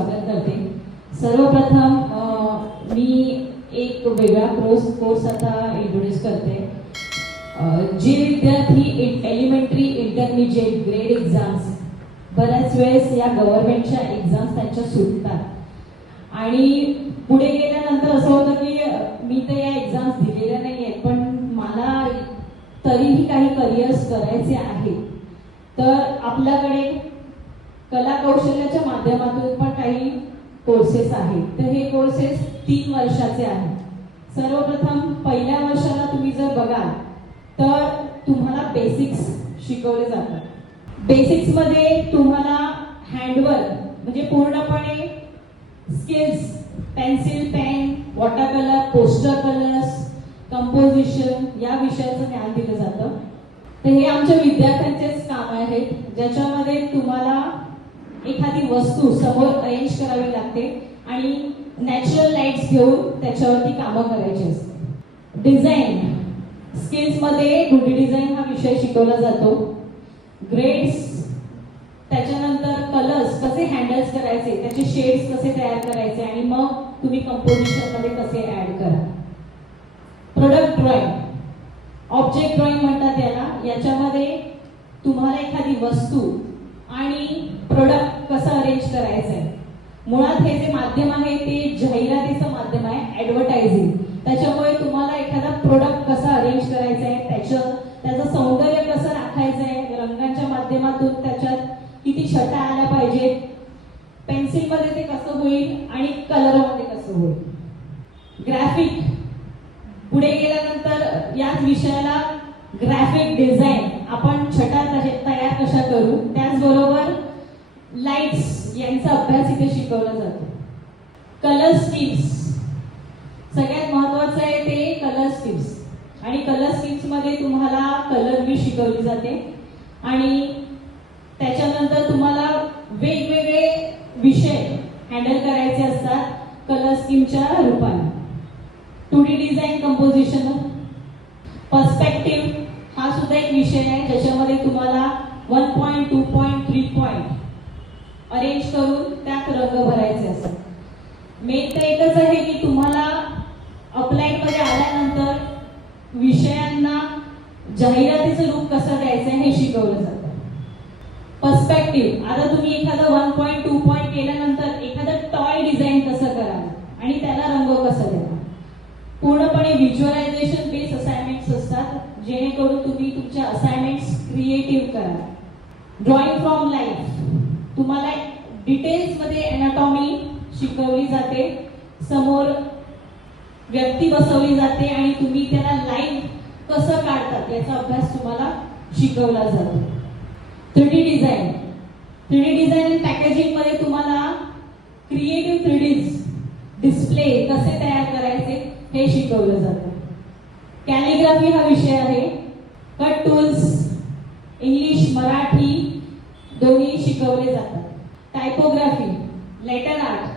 करते. सर्वप्रथम मी एक वेगळा कोर्स कोर्स आता इंट्रोड्यूस करते. जे विद्यार्थी एलिमेंटरी इंटरमिजिएट ग्रेड एक्झाम्स बऱ्याच वेळेस या गव्हर्नमेंटच्या एक्झाम्स त्यांच्या सुटतात. आणि पुढे गेल्यानंतर असं होतं की मी तर या एक्झाम्स दिलेल्या नाही आहेत पण मला तरीही काही करिअर्स करायचे आहे तर आपल्याकडे कला कौशल्याच्या माध्यमातून पण काही कोर्सेस आहेत. तर हे कोर्सेस तीन वर्षाचे आहेत. सर्वप्रथम पहिल्या वर्षाला तुम्ही जर बघाल तर तुम्हाला बेसिक्स शिकवले जातात. बेसिक्समध्ये तुम्हाला हँडवर्क म्हणजे पूर्णपणे skills pencil pen water colour poster colours composition या विषयाचं ज्ञान दिलं जातं. तर हे आमच्या विद्यार्थ्यांचेच काम आहेत ज्याच्यामध्ये तुम्हाला एखादी वस्तू समोर अरेंज करावी लागते आणि नॅचरल लाईट्स घेऊन त्याच्यावरती कामं करायची असते. डिझाईन स्किल्समध्ये गुडी डिझाईन हा विषय शिकवला जातो. ग्रेड्स त्याच्यानंतर कलर्स कसे हँडल्स करायचे त्याचे शेड्स कसे तयार करायचे आणि मग तुम्ही कंपोजिशनमध्ये कसे ऍड करा. प्रोडक्ट ड्रॉइंग ऑब्जेक्ट ड्रॉइंग म्हणतात याला. याच्यामध्ये तुम्हाला एखादी वस्तू आणि प्रोडक्ट कसं अरेंज करायचं आहे मुळात हे जे माध्यम आहे ते जाहिरातीचं माध्यम आहे ऍडव्हर्टायझिंग त्याच्यामुळे तुम्हाला एखादा प्रोडक्ट कसा अरेंज करायचा आहे त्याचं त्याचं सौंदर्य कसं राखायचं आहे रंगांच्या माध्यमातून त्याच्यात किती छटा आल्या पाहिजेत पेन्सिलमध्ये ते कसं होईल आणि कलरमध्ये कसं होईल. ग्राफिक पुढे गेल्यानंतर याच विषयाला ग्राफिक डिझाईन आपण छटा तयार कशा करू? त्याचबरोबर लाईट्स यांचा अभ्यास इथे शिकवला जातो. कलर स्कीम्स सगळ्यात महत्वाचं आहे ते कलर स्कीम्स आणि कलर स्कीम्समध्ये तुम्हाला कलर बी शिकवली जाते. आणि त्याच्यानंतर तुम्हाला वेगवेगळे विषय हँडल करायचे असतात कलर स्कीमच्या रूपाने. Two D design composition perspective हा सेक्शन आहे ज्याच्यामध्ये तुम्हाला one point two point three point arrange करून त्यात रंग भरायचे असतात. मेन तर एकच आहे की तुम्हाला अप्लाइडमध्ये आल्यानंतर विषयांना जाहिरातीचं रूप कसं द्यायचं हे शिकवलं जातं. पर्स्पेक्टिव्ह आता तुम्ही एखादं वन पॉईंट टू पॉईंट केल्यानंतर एखादं टॉय डिझाईन कसं कराल आणि त्याला रंग कसं द्यावा? पूर्णपणे व्हिज्युअलायझेशन जेणेकरून तुम्ही तुमच्या असाइनमेंट्स क्रिएटिव्ह करा. ड्रॉइंग फ्रॉम लाईफ तुम्हाला डिटेल्समध्ये एनाटॉमी शिकवली जाते. समोर व्यक्ती बसवली जाते आणि तुम्ही त्याला लाईन कसं काढतात याचा अभ्यास तुम्हाला शिकवला जातो. Three D design three D design पॅकेजिंगमध्ये तुम्हाला क्रिएटिव्ह थ्री डीज डिस्प्ले कसे तयार करायचे हे शिकवलं जातं. कॅलिग्राफी हा विषय आहे. कट टूल्स इंग्लिश मराठी दोन्ही शिकवले जातात. Typography letter art.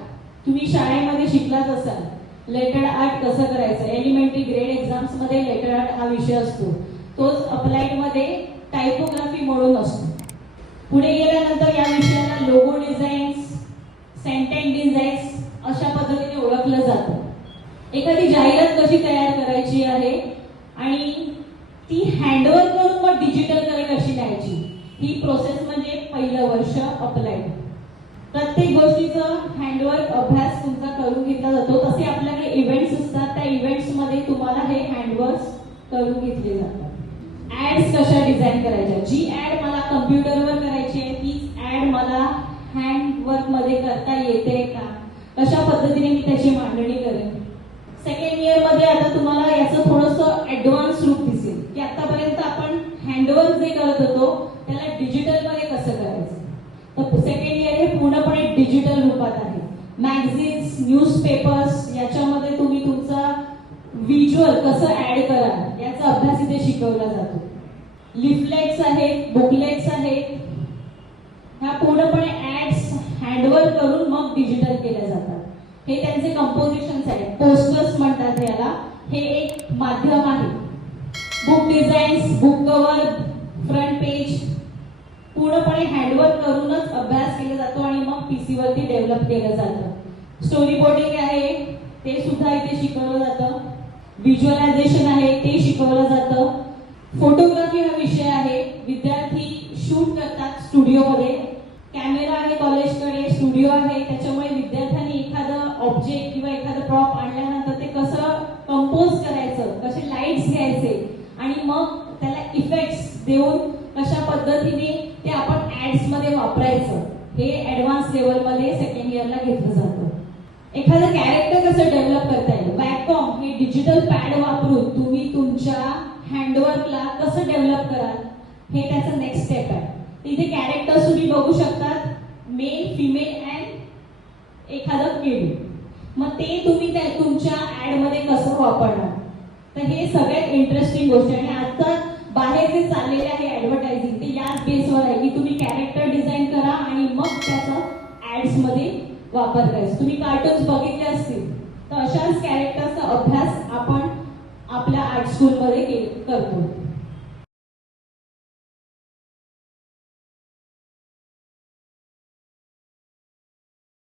तुम्ही शाळेमध्ये शिकलाच असाल. लेटर आर्ट कसं करायचं? एलिमेंटरी ग्रेड एक्झाम्समध्ये लेटर आर्ट हा विषय असतो. तोच अप्लाइडमध्ये टायपोग्राफी म्हणून असतो. पुढे गेल्यानंतर या विषयाला लोगो डिझाईन्स सेंटेन डिझाईन्स अशा पद्धतीने ओळखलं जातं. एखादी जाहिरात कशी तयार आणि ती हँडवर्क करून मग डिजिटलकडे कशी द्यायची. ही प्रोसेस म्हणजे पहिलं वर्ष अप्लाय प्रत्येक गोष्टीचं हँडवर्क अभ्यास तुमचा करून घेतला जातो. तसे आपल्याकडे इव्हेंट्स असतात. त्या इव्हेंट्समध्ये तुम्हाला हे हँडवर्क करून घेतले जातात. ऍड्स कशा डिझाईन करायच्या? जी ऍड मला कम्प्युटरवर करायची आहे तीच ऍड मला हँडवर्कमध्ये करता येते का? कशा पद्धतीने मी त्याची मांडणी करेन? सेकंड इयरमध्ये आता तुम्हाला याचं थोडंसं ऍडव्हान्स रूप दिसेल. की आतापर्यंत आपण हँडवर्क जे करत होतो त्याला डिजिटलमध्ये कसं करायचं? तर सेकंड इयर हे पूर्णपणे डिजिटल रूपात आहे. मॅगझिन्स न्यूजपेपर्स याच्यामध्ये तुम्ही तुमचा व्हिज्युअल कसं ऍड कराल याचा अभ्यास इथे शिकवला जातो. लिफलेट्स आहेत बुकलेट्स आहेत. ह्या पूर्णपणे ऍड्स हँडवर्क करून मग डिजिटल केल्या जातात. हे त्यांचे कंपोजिशन्स आहेत. पोस्टर्स म्हणतात याला. हे एक माध्यम आहे. Book designs book cover front page पूर्णपणे हँडवर्क करूनच अभ्यास केला जातो आणि मग पीसी वरती डेव्हलप केलं जातं. स्टोरी बोर्डिंग आहे. ते सुद्धा इथे शिकवलं जातं. व्हिज्युअलायझेशन आहे. ते शिकवलं जातं. फोटोग्राफी हा विषय आहे. विद्यार्थी शूट करतात स्टुडिओमध्ये कॅमेरा आहे कॉलेजकडे स्टुडिओ आहे. त्याच्यामुळे विद्यार्थी ऑब्जेक्ट किंवा एखादं प्रॉप आणल्यानंतर ते कसं कंपोज करायचं कसे लाईट्स घ्यायचे आणि मग त्याला इफेक्ट्स देऊन कशा पद्धतीने ते आपण ऍड्समध्ये वापरायचं हे ऍडव्हान्स लेवलमध्ये सेकंड इयरला घेतलं जातं. एखादं कॅरेक्टर कसं डेव्हलप करता येईल? बॅककॉम हे डिजिटल पॅड वापरून तुम्ही तुमच्या हँडवर्कला कसं डेव्हलप कराल? हे त्याचं नेक्स्ट स्टेप आहे. इथे कॅरेक्टर्स तुम्ही बघू शकतात मेल फिमेल अँड एखादं किड मग ते तुम्ही त्या तुमच्या ऍडमध्ये कसं वापरणार? तर हे सगळ्यात इंटरेस्टिंग गोष्ट आणि आता बाहेर जे चाललेले आहे ऍडव्हर्टायझिंग ते याच बेसवर आहे. की तुम्ही कॅरेक्टर डिझाईन करा आणि मग त्याचा ऍड्समध्ये वापर करायचं. तुम्ही कार्टून्स बघितले असतील तर अशाच कॅरेक्टरचा अभ्यास आपण आपल्या आर्ट स्कूलमध्ये करतो.